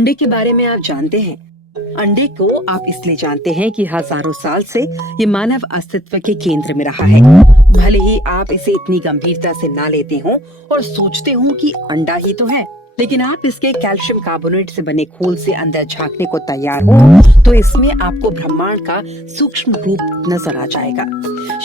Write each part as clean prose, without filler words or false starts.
अंडे के बारे में आप जानते हैं? अंडे को आप इसलिए जानते हैं कि हजारों साल से ये मानव अस्तित्व के केंद्र में रहा है। भले ही आप इसे इतनी गंभीरता से ना लेते हो और सोचते हो कि अंडा ही तो है, लेकिन आप इसके कैल्शियम कार्बोनेट से बने खोल से अंदर झांकने को तैयार हो तो इसमें आपको ब्रह्मांड का सूक्ष्म रूप नजर आ जाएगा।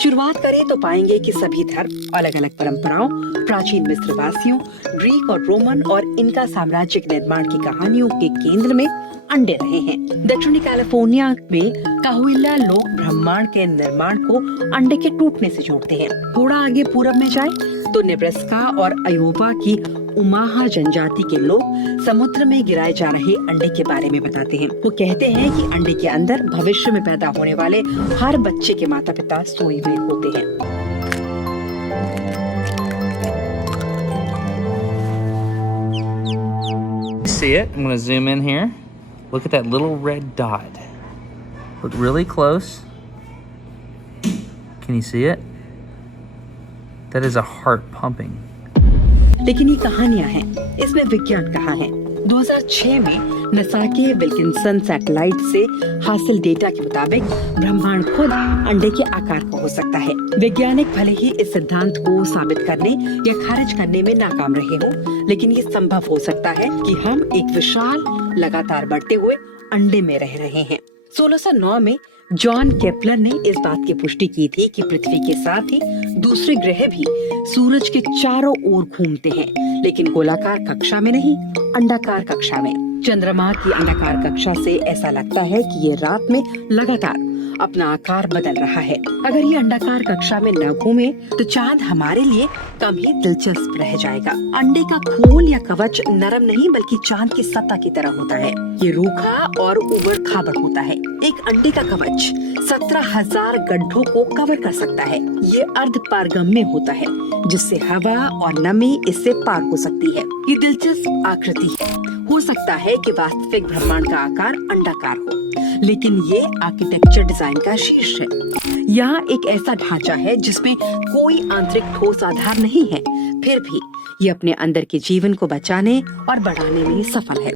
शुरुआत करें तो पाएंगे कि सभी धर्म, अलग अलग परंपराओं, प्राचीन मिस्रवासियों, ग्रीक और रोमन और इनका साम्राज्य के निर्माण की कहानियों के केंद्र में अंडे रहे हैं। दक्षिणी कैलिफोर्निया में काहुइला लोग ब्रह्मांड के निर्माण को अंडे के टूटने से जोड़ते हैं। थोड़ा आगे पूरब में जाए तो नेब्रास्का और अयोवा की उमाहा जनजाति के लोग समुद्र में गिराए जा रहे अंडे के बारे में बताते हैं। वो कहते हैं कि अंडे के अंदर भविष्य में पैदा होने वाले हर बच्चे के माता पिता सोए हुए होते हैं। See it? I'm going to zoom in here. Look at that little red dot. Look really close. Can you see it? That is a heart pumping. लेकिन ये कहानियां हैं, इसमें विज्ञान कहाँ है? 2006 में नासा के विल्किंसन सैटेलाइट से हासिल डेटा के मुताबिक ब्रह्मांड खुद अंडे के आकार का हो सकता है। वैज्ञानिक भले ही इस सिद्धांत को साबित करने या खारिज करने में नाकाम रहे हों, लेकिन ये संभव हो सकता है कि हम एक विशाल, लगातार बढ़ते हुए अंडे में रह रहे हैं। 1609 में जॉन केपलर ने इस बात की पुष्टि की थी कि पृथ्वी के साथ ही दूसरे ग्रह भी सूरज के चारों ओर घूमते हैं, लेकिन गोलाकार कक्षा में नहीं, अंडाकार कक्षा में। चंद्रमा की अंडाकार कक्षा से ऐसा लगता है कि ये रात में लगातार अपना आकार बदल रहा है। अगर ये अंडाकार कक्षा में न घूमे तो चांद हमारे लिए कम ही दिलचस्प रह जाएगा। अंडे का खोल या कवच नरम नहीं बल्कि चांद की सतह की तरह होता है। ये रूखा और उबड़ खाबड़ होता है। एक अंडे का कवच 17,000 गड्ढों को कवर कर सकता है। ये अर्ध पारगम्य होता है, जिससे हवा और नमी इससे पार हो सकती है। ये दिलचस्प आकृति है। हो सकता है कि वास्तविक ब्रह्मांड का आकार अंडाकार हो, लेकिन ये आर्किटेक्चर डिजाइन का शीर्ष है। यहाँ एक ऐसा ढांचा है जिसमें कोई आंतरिक ठोस आधार नहीं है, फिर भी ये अपने अंदर के जीवन को बचाने और बढ़ाने में सफल है।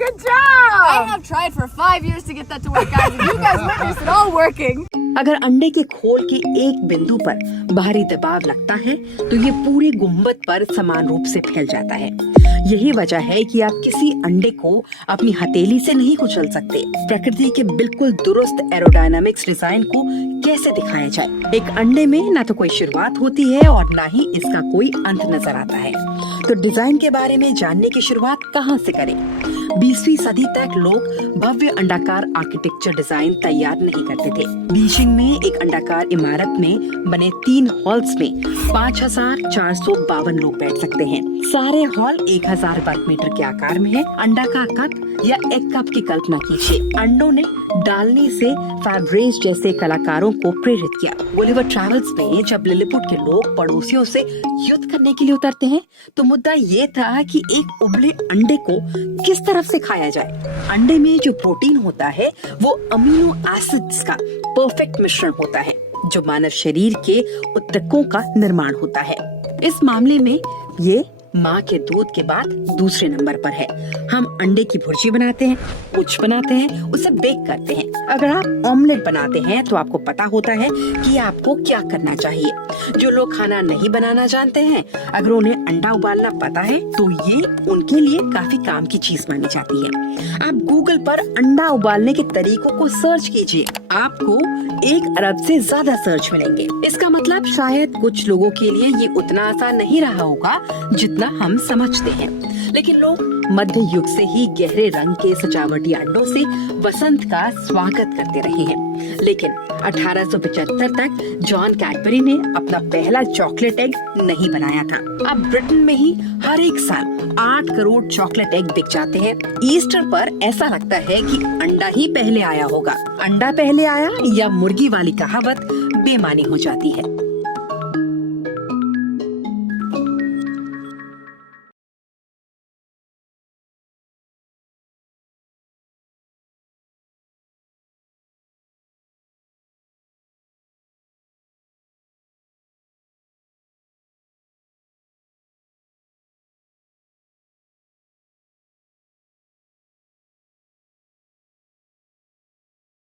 Good job! I have tried for 5 years to get that to work, guys. And you guys witnessed it all working. अगर अंडे के खोल के एक बिंदु पर बाहरी दबाव लगता है तो ये पूरे गुंबद पर समान रूप से फैल जाता है। यही वजह है कि आप किसी अंडे को अपनी हथेली से नहीं कुचल सकते। प्रकृति के बिल्कुल दुरुस्त एरोडायनामिक्स डिजाइन को कैसे दिखाया जाए? एक अंडे में ना तो कोई शुरुआत होती है और ना ही इसका कोई अंत नजर आता है। तो डिजाइन के बारे में जानने की शुरुआत कहाँ से करें? 20वीं सदी तक लोग भव्य अंडाकार आर्किटेक्चर डिजाइन तैयार नहीं करते थे। बीजिंग में एक अंडाकार इमारत में बने 3 हॉल्स में 5,452 लोग बैठ सकते हैं। सारे हॉल 1,000 वर्ग मीटर के आकार में है। अंडाकार कप या एग कप की कल्पना कीजिए। अंडों ने डालने से फैब्रेज जैसे कलाकारों को प्रेरित किया। ओलिवर ट्रैवल्स में जब लिलीपुट के लोग पड़ोसियों से युद्ध करने के लिए उतरते हैं तो मुद्दा ये था कि एक उबले अंडे को किस तरफ से खाया जाए। अंडे में जो प्रोटीन होता है वो अमीनो एसिड्स का परफेक्ट मिश्रण होता है, जो मानव शरीर के ऊतकों का निर्माण होता है। इस मामले में ये माँ के दूध के बाद दूसरे नंबर पर है। हम अंडे की भुर्जी बनाते हैं, कुछ बनाते हैं, उसे बेक करते हैं। अगर आप ऑमलेट बनाते हैं तो आपको पता होता है कि आपको क्या करना चाहिए। जो लोग खाना नहीं बनाना जानते हैं, अगर उन्हें अंडा उबालना पता है तो ये उनके लिए काफी काम की चीज मानी जाती है। आप गूगल पर अंडा उबालने के तरीकों को सर्च कीजिए, आपको 1 अरब से ज्यादा सर्च मिलेंगे। इसका मतलब शायद कुछ लोगों के लिए ये उतना आसान नहीं रहा होगा जितना हम समझते हैं, लेकिन लोग मध्य युग से ही गहरे रंग के सजावटी अंडों से वसंत का स्वागत करते रहे हैं। लेकिन 1875 तक जॉन कैडबरी ने अपना पहला चॉकलेट एग नहीं बनाया था। अब ब्रिटेन में ही हर एक साल 8 करोड़ चॉकलेट एग बिक जाते हैं। ईस्टर पर ऐसा लगता है कि अंडा ही पहले आया होगा। अंडा पहले आया या मुर्गी वाली कहावत बेमानी हो जाती है।